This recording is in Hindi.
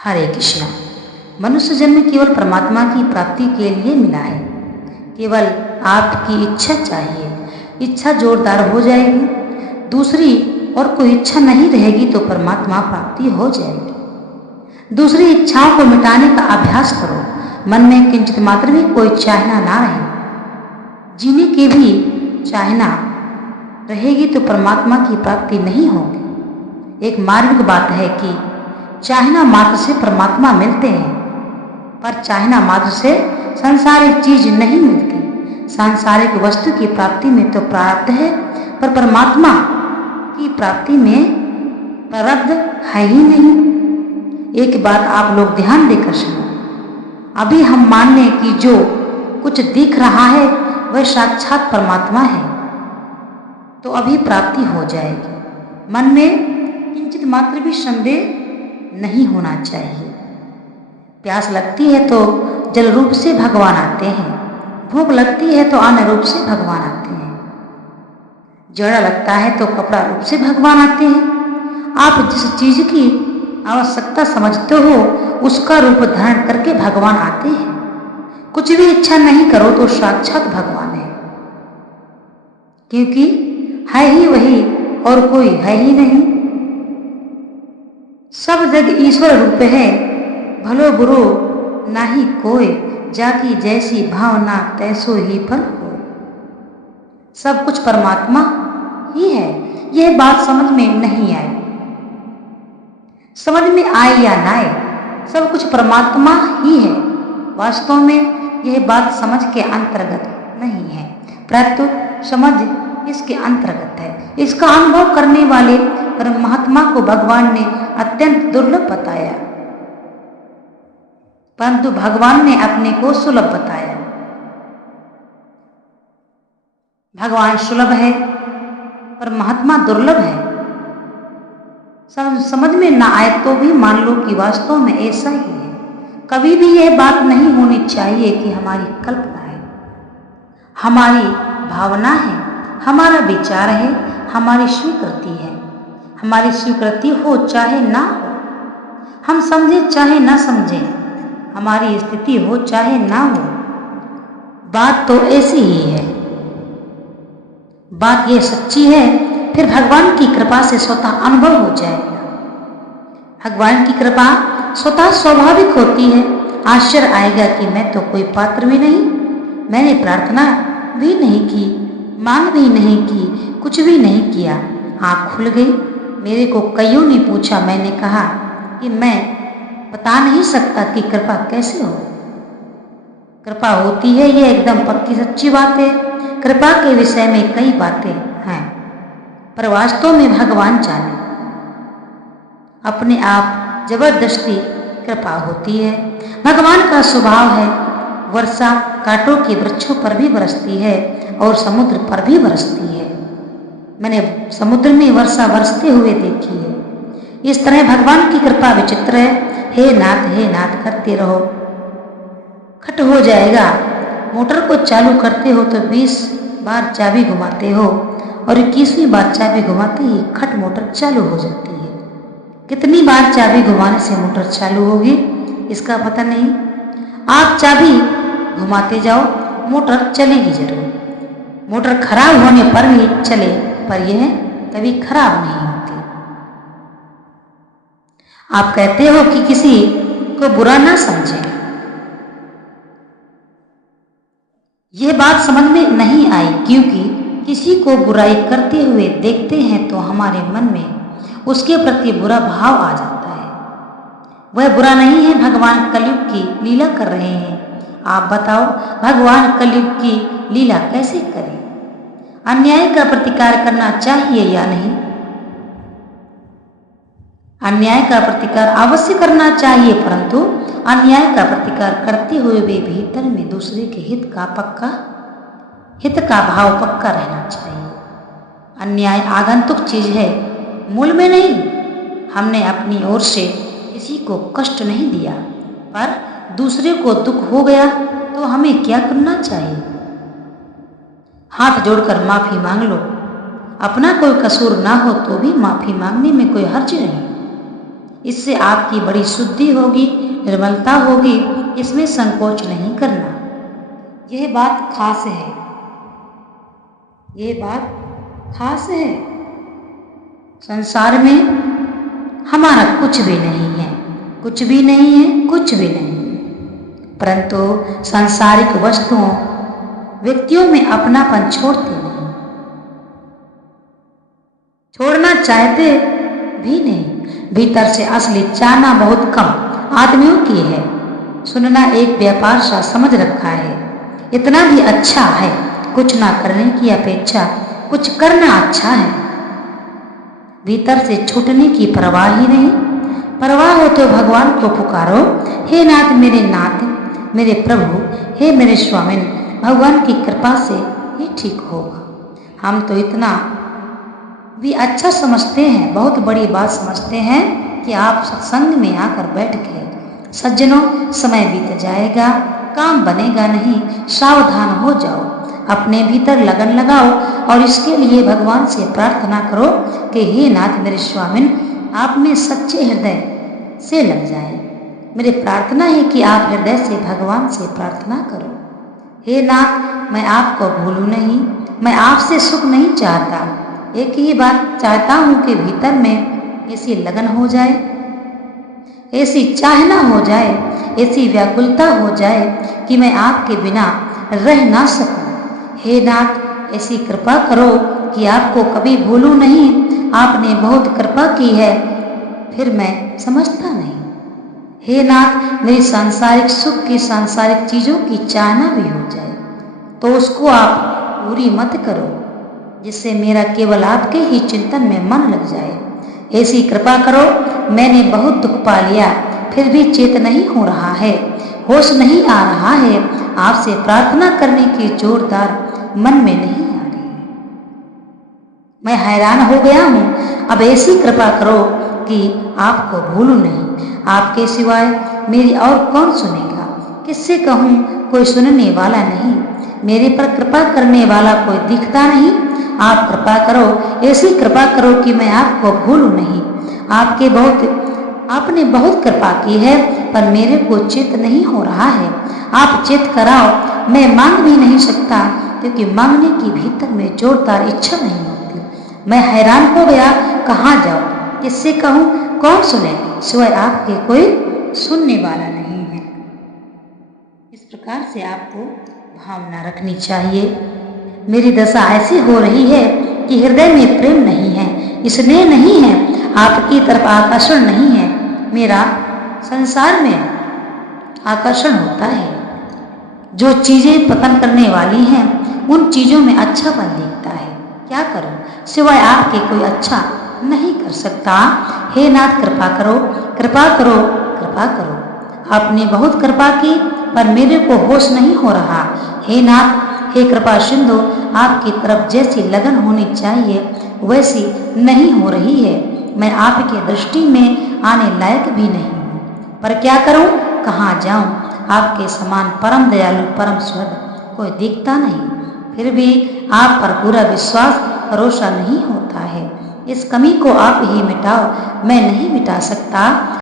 हरे कृष्णा। मनुष्य जन्म केवल परमात्मा की प्राप्ति के लिए मिला है। केवल आपकी इच्छा चाहिए। इच्छा जोरदार हो जाएगी, दूसरी और कोई इच्छा नहीं रहेगी तो परमात्मा प्राप्ति हो जाएगी। दूसरी इच्छाओं को मिटाने का अभ्यास करो। मन में किंचित मात्र भी कोई चाहना ना रहे। जीने की भी चाहना रहेगी तो परमात्मा की प्राप्ति नहीं होगी। एक मार्मिक बात है कि चाहना मात्र से परमात्मा मिलते हैं, पर चाहना मात्र से सांसारिक चीज नहीं मिलती। सांसारिक वस्तु की प्राप्ति में तो प्रारब्ध है, पर परमात्मा की प्राप्ति में प्रारब्ध है ही नहीं। एक बात आप लोग ध्यान देकर सुनो। अभी हम मान लें कि जो कुछ दिख रहा है वह साक्षात परमात्मा है, तो अभी प्राप्ति हो जाएगी। मन में किंचित मात्र भी संदेह नहीं होना चाहिए। प्यास लगती है तो जल रूप से भगवान आते हैं, भूख लगती है तो अन्न रूप से भगवान आते हैं, जड़ा लगता है तो कपड़ा रूप से भगवान आते हैं। आप जिस चीज की आवश्यकता समझते हो उसका रूप धारण करके भगवान आते हैं। कुछ भी इच्छा नहीं करो तो साक्षात भगवान है, क्योंकि है ही वही और कोई है ही नहीं। सब जग ईश्वर रूप है, भलो बुरो नाही कोय, जाकी जैसी भावना तैसो ही फल हो। सब कुछ परमात्मा ही है। यह बात समझ में नहीं आई, समझ में आए या ना आए, सब कुछ परमात्मा ही है। वास्तव में यह बात समझ के अंतर्गत नहीं है, परंतु समझ इसके अंतर्गत है। इसका अनुभव करने वाले परमात्मा को भगवान ने अत्यंत दुर्लभ बताया, परंतु भगवान ने अपने को सुलभ बताया। भगवान सुलभ है, परमात्मा दुर्लभ है। समझ में ना आए तो भी मान लो कि वास्तव में ऐसा ही है। कभी भी यह बात नहीं होनी चाहिए कि हमारी कल्पना है, हमारी भावना है, हमारा विचार है, हमारी स्वीकृति है। हमारी स्वीकृति हो चाहे ना हो, हम समझे चाहे ना समझे, हमारी स्थिति हो चाहे ना हो, बात तो ऐसी ही है। बात ये सच्ची है, फिर भगवान की कृपा से स्वतः अनुभव हो जाएगा। भगवान की कृपा स्वतः स्वाभाविक होती है। आश्चर्य आएगा कि मैं तो कोई पात्र भी नहीं, मैंने प्रार्थना भी नहीं की, मांग भी नहीं की, कुछ भी नहीं किया। आँख खुल गई। मेरे को कईयों ने पूछा, मैंने कहा कि मैं बता नहीं सकता कि कृपा कैसे हो। कृपा होती है, ये एकदम पक्की सच्ची बात है। कृपा के विषय में कई बातें हैं, पर वास्तव में भगवान जाने। अपने आप जबरदस्ती कृपा होती है। भगवान का स्वभाव है, वर्षा कांटों के वृक्षों पर भी बरसती है और समुद्र पर भी बरसती है। मैंने समुद्र में वर्षा बरसते हुए देखी है। इस तरह भगवान की कृपा विचित्र है। हे नाथ करते रहो, खट हो जाएगा। मोटर को चालू करते हो तो 20 बार चाबी घुमाते हो और 21वीं बार चाबी घुमाते ही खट मोटर चालू हो जाती है। कितनी बार चाबी घुमाने से मोटर चालू होगी इसका पता नहीं। आप चाबी घुमाते जाओ, मोटर चलेगी जरूर। मोटर खराब होने पर भी चले, पर यह कभी खराब नहीं होती। आप कहते हो कि किसी को बुरा ना समझें, यह बात समझ में नहीं आई, क्योंकि किसी को बुराई करते हुए देखते हैं तो हमारे मन में उसके प्रति बुरा भाव आ जाता है। वह बुरा नहीं है, भगवान कलयुग की लीला कर रहे हैं। आप बताओ, भगवान कलयुग की लीला कैसे करें? अन्याय का प्रतिकार करना चाहिए या नहीं? अन्याय का प्रतिकार अवश्य करना चाहिए, परंतु अन्याय का प्रतिकार करते हुए भी भीतर में दूसरे के हित का भाव पक्का रहना चाहिए। अन्याय आगंतुक चीज है, मूल में नहीं। हमने अपनी ओर से किसी को कष्ट नहीं दिया, पर दूसरे को दुख हो गया तो हमें क्या करना चाहिए? हाथ जोड़कर माफी मांग लो। अपना कोई कसूर ना हो तो भी माफी मांगने में कोई हर्ज नहीं। इससे आपकी बड़ी शुद्धि होगी, निर्मलता होगी। इसमें संकोच नहीं करना। यह बात खास है, ये बात खास है। संसार में हमारा कुछ भी नहीं है, कुछ भी नहीं है, कुछ भी नहीं। परंतु सांसारिक वस्तुओं, व्यक्तियों में अपनापन छोड़ते नहीं, छोड़ना चाहते भी नहीं। भीतर से असली चाहना बहुत कम आदमियों की है। सुनना एक व्यापार सा समझ रखा है। इतना भी अच्छा है, कुछ ना करने की अपेक्षा कुछ करना अच्छा है। भीतर से छूटने की परवाह ही नहीं। परवाह हो तो भगवान को पुकारो, हे नाथ मेरे नाथ, मेरे प्रभु, हे मेरे स्वामी। भगवान की कृपा से ही ठीक होगा। हम तो इतना भी अच्छा समझते हैं, बहुत बड़ी बात समझते हैं कि आप सत्संग में आकर बैठ गए। सज्जनों, समय बीत जाएगा, काम बनेगा नहीं। सावधान हो जाओ, अपने भीतर लगन लगाओ और इसके लिए भगवान से प्रार्थना करो कि हे नाथ मेरे स्वामी, आप में सच्चे हृदय से लग जाए। मेरी प्रार्थना है कि आप हृदय से भगवान से प्रार्थना करो, हे नाथ मैं आपको भूलूं नहीं, मैं आपसे सुख नहीं चाहता। एक ही बात चाहता हूं कि भीतर में ऐसी लगन हो जाए, ऐसी चाहना हो जाए, ऐसी व्याकुलता हो जाए कि मैं आपके बिना रह ना सकूं। हे नाथ ऐसी कृपा करो कि आपको कभी भूलूं नहीं। आपने बहुत कृपा की है, फिर मैं समझता नहीं। हे नाथ मेरी सांसारिक सुख की, सांसारिक चीजों की चाहना भी हो जाए तो उसको आप पूरी मत करो, जिससे मेरा केवल आपके ही चिंतन में मन लग जाए। ऐसी कृपा करो। मैंने बहुत दुख पा लिया, फिर भी चेत नहीं हो रहा है, होश नहीं आ रहा है। आपसे प्रार्थना करने की जोरदार मन में नहीं आ रही है। मैं हैरान हो गया हूँ। अब ऐसी कृपा करो कि आपको भूलूं नहीं। आपके सिवाय मेरी और कौन सुनेगा? किससे कहूँ? कोई सुनने वाला नहीं। मेरे पर कृपा करने वाला कोई दिखता नहीं। आप कृपा करो, ऐसी कृपा करो कि मैं आपको भूलूं नहीं। आपने बहुत कृपा की है, पर मेरे को चित नहीं हो रहा है। आप चित कराओ। मैं मांग भी नहीं सकता, क्योंकि मांगने की भीतर में जोरदार इच्छा नहीं होती। मैं हैरान हो गया, कहाँ जाऊँ, किससे कहूँ, कौन सुने? सिवाय आपके कोई सुनने वाला नहीं है। इस प्रकार से आपको भावना रखनी चाहिए। मेरी दशा ऐसी हो रही है कि हृदय में प्रेम नहीं है, स्नेह नहीं है, आपकी तरफ आकर्षण नहीं है। मेरा संसार में आकर्षण होता है। जो चीजें पतन करने वाली हैं, उन चीजों में अच्छापन दिखता है। क्या करूं? सिवाय आपके कोई अच्छा नहीं कर सकता। हे नाथ कृपा करो, कृपा करो, कृपा करो। आपने बहुत कृपा की, पर मेरे को होश नहीं हो रहा। हे नाथ, हे कृपा सिंधु, आपकी तरफ जैसी लगन होनी चाहिए वैसी नहीं हो रही है। मैं आपके दृष्टि में आने लायक भी नहीं हूँ, पर क्या करूं, कहाँ जाऊं? आपके समान परम दयालु, परम स्वर्ग कोई दिखता नहीं। फिर भी आप पर पूरा विश्वास, भरोसा नहीं होता है। इस कमी को आप ही मिटाओ, मैं नहीं मिटा सकता।